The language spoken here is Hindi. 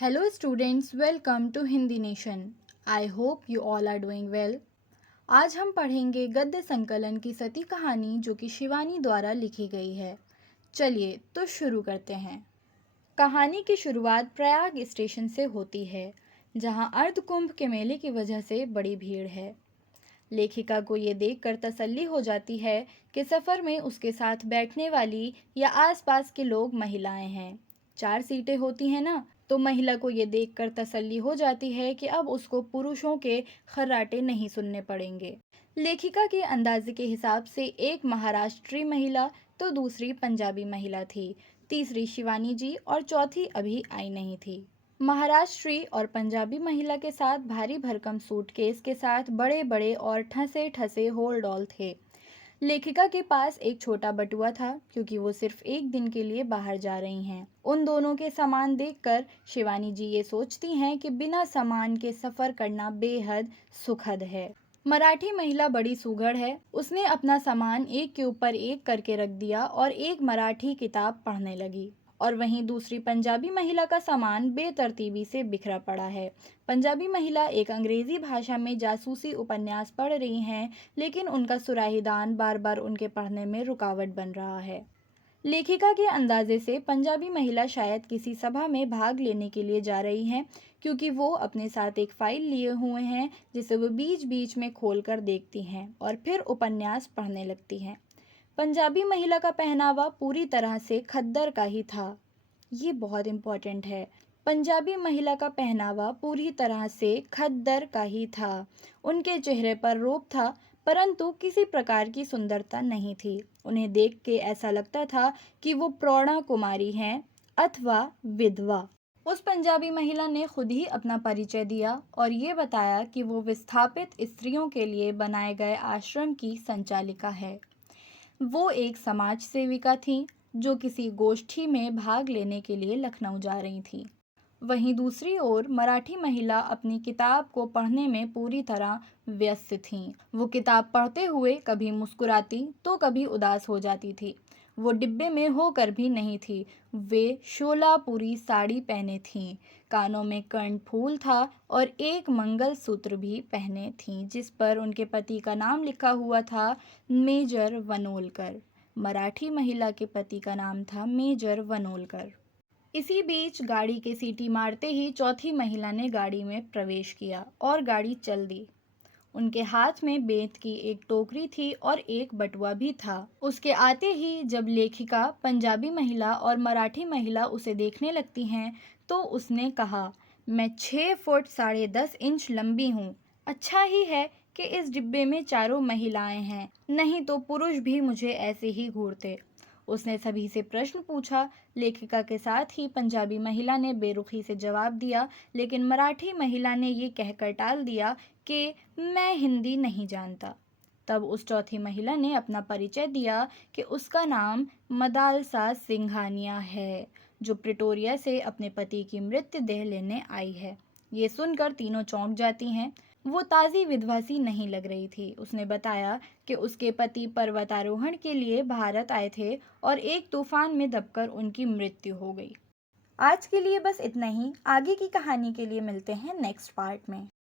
Hello students, welcome to Hindi nation. I hope you all are doing well. आज हम पढ़ेंगे गद्य संकलन की सती कहानी जो कि शिवानी द्वारा लिखी गई है। चलिए तो शुरू करते हैं। कहानी की शुरुआत प्रयाग स्टेशन से होती है, जहां अर्धकुंभ के मेले की वजह से बड़ी भीड़ है। लेखिका को ये देखकर तसल्ली हो जाती है कि सफ़र में उसके साथ बैठने वाली या आसपास के लोग महिलाएं हैं। 4 सीटें होती हैं ना, तो महिला को ये देखकर तसल्ली हो जाती है कि अब उसको पुरुषों के खर्राटे नहीं सुनने पड़ेंगे। लेखिका के अंदाजे के हिसाब से एक महाराष्ट्री महिला तो दूसरी पंजाबी महिला थी, तीसरी शिवानी जी और चौथी अभी आई नहीं थी। महाराष्ट्री और पंजाबी महिला के साथ भारी भरकम सूटकेस के साथ बड़े बड़े और ठसे ठसे होल डॉल थे। लेखिका के पास एक छोटा बटुआ था, क्योंकि वो सिर्फ एक दिन के लिए बाहर जा रही हैं। उन दोनों के सामान देखकर शिवानी जी ये सोचती हैं कि बिना सामान के सफ़र करना बेहद सुखद है। मराठी महिला बड़ी सुघड़ है। उसने अपना सामान एक के ऊपर एक करके रख दिया और एक मराठी किताब पढ़ने लगी। और वहीं दूसरी पंजाबी महिला का सामान बेतरतीबी से बिखरा पड़ा है। पंजाबी महिला एक अंग्रेजी भाषा में जासूसी उपन्यास पढ़ रही हैं, लेकिन उनका सुराहीदान बार बार उनके पढ़ने में रुकावट बन रहा है। लेखिका के अंदाजे से पंजाबी महिला शायद किसी सभा में भाग लेने के लिए जा रही हैं, क्योंकि वो अपने साथ एक फाइल लिए हुए हैं जिसे वो बीच बीच में खोलकर देखती हैं और फिर उपन्यास पढ़ने लगती हैं। पंजाबी महिला का पहनावा पूरी तरह से खद्दर का ही था। ये बहुत इम्पोर्टेंट है। पंजाबी महिला का पहनावा पूरी तरह से खद्दर का ही था। उनके चेहरे पर रोब था, परंतु किसी प्रकार की सुंदरता नहीं थी। उन्हें देख के ऐसा लगता था कि वो प्रौढ़ा कुमारी हैं अथवा विधवा। उस पंजाबी महिला ने खुद ही अपना परिचय दिया और ये बताया कि वो विस्थापित स्त्रियों के लिए बनाए गए आश्रम की संचालिका है। वो एक समाज सेविका थीं जो किसी गोष्ठी में भाग लेने के लिए लखनऊ जा रही थी। वहीं दूसरी ओर मराठी महिला अपनी किताब को पढ़ने में पूरी तरह व्यस्त थीं। वो किताब पढ़ते हुए कभी मुस्कुराती तो कभी उदास हो जाती थी। वो डिब्बे में होकर भी नहीं थी। वे शोलापुरी साड़ी पहने थीं, कानों में कर्णफूल था और एक मंगलसूत्र भी पहने थीं, जिस पर उनके पति का नाम लिखा हुआ था, मेजर वनोलकर। मराठी महिला के पति का नाम था मेजर वनोलकर। इसी बीच गाड़ी के सीटी मारते ही चौथी महिला ने गाड़ी में प्रवेश किया और गाड़ी चल दी। उनके हाथ में बेंत की एक टोकरी थी और एक बटुआ भी था। उसके आते ही जब लेखिका पंजाबी महिला और मराठी महिला उसे देखने लगती हैं, तो उसने कहा, मैं 6 फुट 10.5 इंच लंबी हूँ। अच्छा ही है कि इस डिब्बे में चारों महिलाएं हैं, नहीं तो पुरुष भी मुझे ऐसे ही घूरते। उसने सभी से प्रश्न पूछा। लेखिका के साथ ही पंजाबी महिला ने बेरुखी से जवाब दिया, लेकिन मराठी महिला ने ये कहकर टाल दिया कि मैं हिंदी नहीं जानता। तब उस चौथी महिला ने अपना परिचय दिया कि उसका नाम मदालसा सिंघानिया है, जो प्रिटोरिया से अपने पति की मृत्यु देह लेने आई है। ये सुनकर तीनों चौंक जाती हैं। वो ताज़ी विधवा सी नहीं लग रही थी। उसने बताया कि उसके पति पर्वतारोहण के लिए भारत आए थे और एक तूफान में दबकर उनकी मृत्यु हो गई। आज के लिए बस इतना ही। आगे की कहानी के लिए मिलते हैं नेक्स्ट पार्ट में।